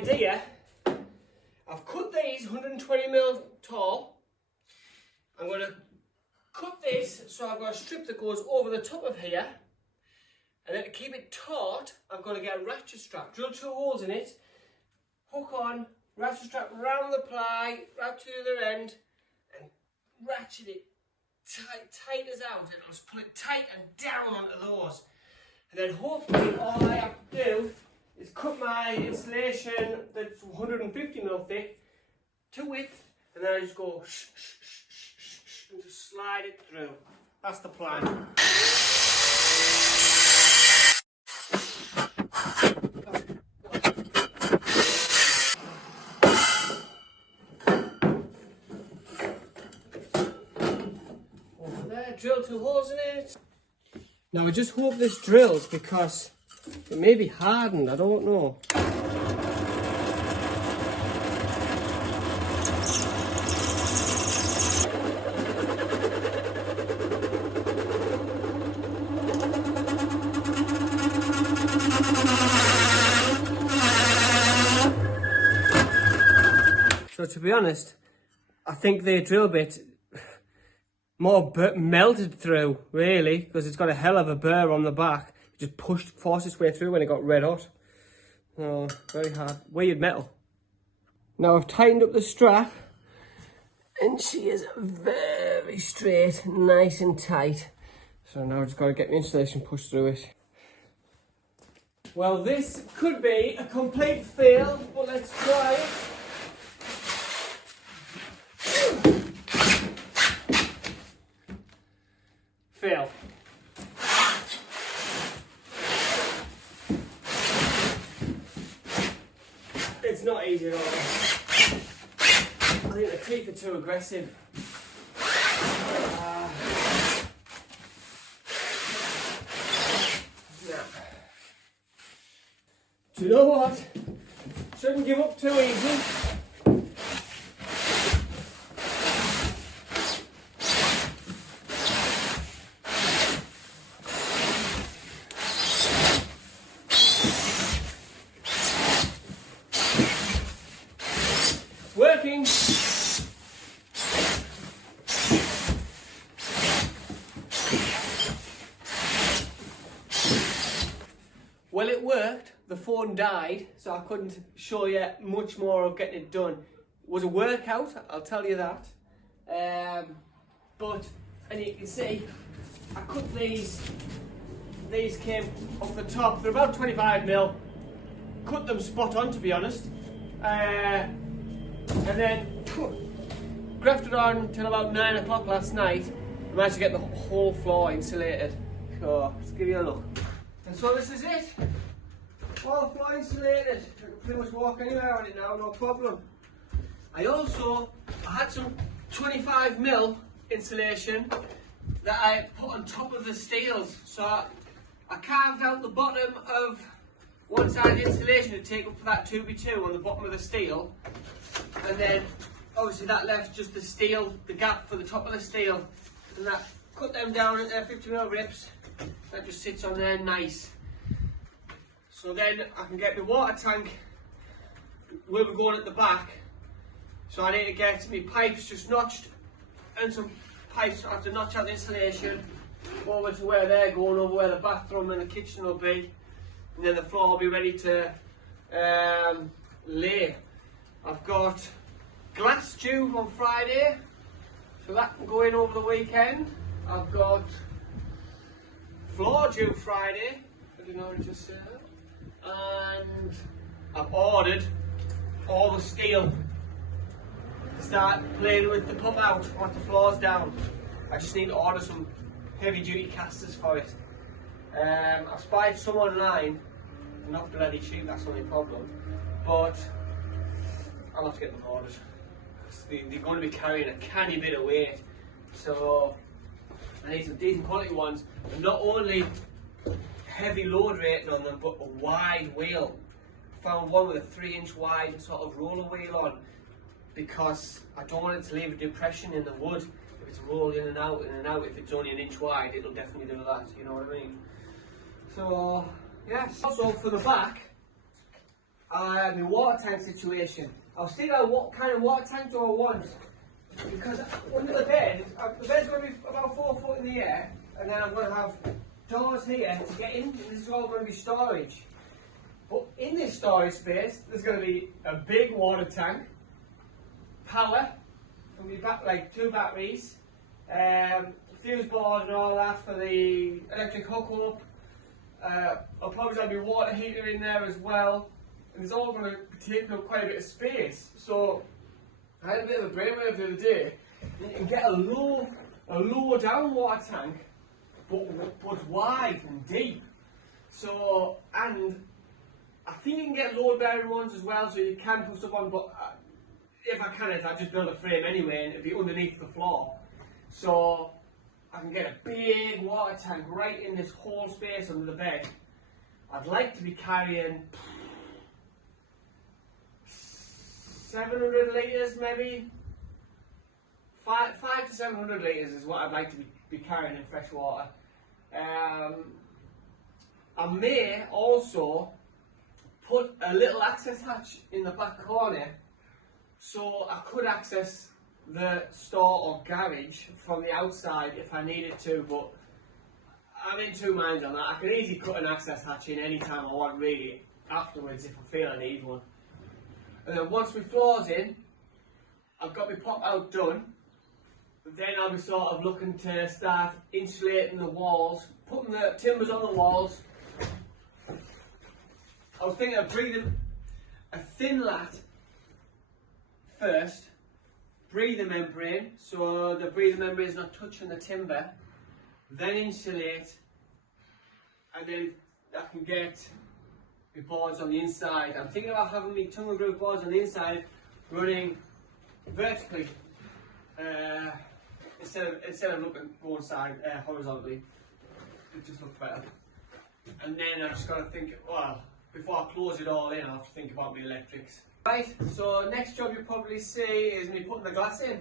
idea. I've cut these 120mm tall. I'm going to cut this so I've got a strip that goes over the top of here. And then to keep it taut, I'm going to get a ratchet strap, drill 2 holes in it, hook on, ratchet strap round the ply, right to the other end, and ratchet it tight as out. And I'll just pull it tight and down onto those. And then hopefully all I have to do is cut my insulation that's 150mm thick to width, and then I just go shh, shh, shh, shh, shh, and just slide it through. That's the plan. Over there, drill 2 holes in it. Now I just hope this drills because it may be hardened, I don't know. So to be honest, I think the drill bit more melted through, really, because it's got a hell of a burr on the back. It just forced its way through when it got red hot. Oh, very hard. Weird metal. Now I've tightened up the strap, and she is very straight, nice and tight. So now I've just got to get the insulation pushed through it. Well, this could be a complete fail, but let's try it. Fail. It's not easy at all. I think the teeth are too aggressive. Do you know what? Shouldn't give up too easy. Working. Well, it worked. The phone died, so I couldn't show you much more of getting it done. It was a workout, I'll tell you that. But, and you can see, I cut these. These came off the top. They're about 25mm. Cut them spot on, to be honest. And then grafted on till about 9 o'clock last night. I managed to get the whole floor insulated. So, let's give you a look. And so this is it. All floor insulated. I can pretty much walk anywhere on it now, no problem. I had some 25mm insulation that I put on top of the steels. So I carved out the bottom of one side of the insulation to take up for that 2x2 on the bottom of the steel. And then obviously that left just the steel, the gap for the top of the steel. And that cut them down at their 50mm rips. That just sits on there nice. So then I can get my water tank, will be going at the back. So I need to get my pipes just notched, and some pipes I have to notch out the insulation over to where they're going, over where the bathroom and the kitchen will be. And then the floor will be ready to lay. I've got glass due on Friday, so that can go in over the weekend. I've got floor due Friday, I didn't know what to say. And I've ordered all the steel to start playing with the pump out once the floor's down. I just need to order some heavy duty casters for it. I've spied some online, they're not bloody cheap, that's the only problem. But I'll have to get them ordered. They're going to be carrying a canny bit of weight. So I need some decent quality ones. And not only heavy load rating on them, but a wide wheel. I found one with a 3-inch wide sort of roller wheel on, because I don't want it to leave a depression in the wood. If it's rolled in and out, if it's only 1 inch wide, it'll definitely do that, you know what I mean? So, yes. Also for the back, my water tank situation. I was thinking of what kind of water tank do I want, because under the bed, the bed's going to be about 4 foot in the air, and then I'm going to have doors here to get in, and this is all going to be storage. But in this storage space, there's going to be a big water tank, power from me like 2 batteries, fuse board and all that for the electric hookup. I'll probably have my water heater in there as well, and it's all going to be taking up quite a bit of space. So I had a bit of a brainwave the other day. You can get a low down water tank, but wide and deep. So, and I think you can get load bearing ones as well, so you can put stuff on. But if I can, I just build a frame anyway, and it'll be underneath the floor. So I can get a big water tank right in this whole space under the bed. I'd like to be carrying 700 litres maybe. 5 to 700 litres is what I'd like to be carrying in fresh water. I may also put a little access hatch in the back corner, so I could access the store or garage from the outside if I needed to, but I'm in 2 minds on that. I can easily cut an access hatch in any time I want, really, afterwards if I feel I need one. And then once my floor's in, I've got my pop out done, then I'll be sort of looking to start insulating the walls, putting the timbers on the walls. I was thinking of breathing a thin lat first, breather membrane, so the breather membrane is not touching the timber, then insulate, and then I can get the boards on the inside. I'm thinking about having my tongue and groove boards on the inside running vertically instead of looking going side horizontally. It just looks better. And then I've just got to think, well, before I close it all in, I have to think about my electrics. Right, so next job you'll probably see is me putting the glass in.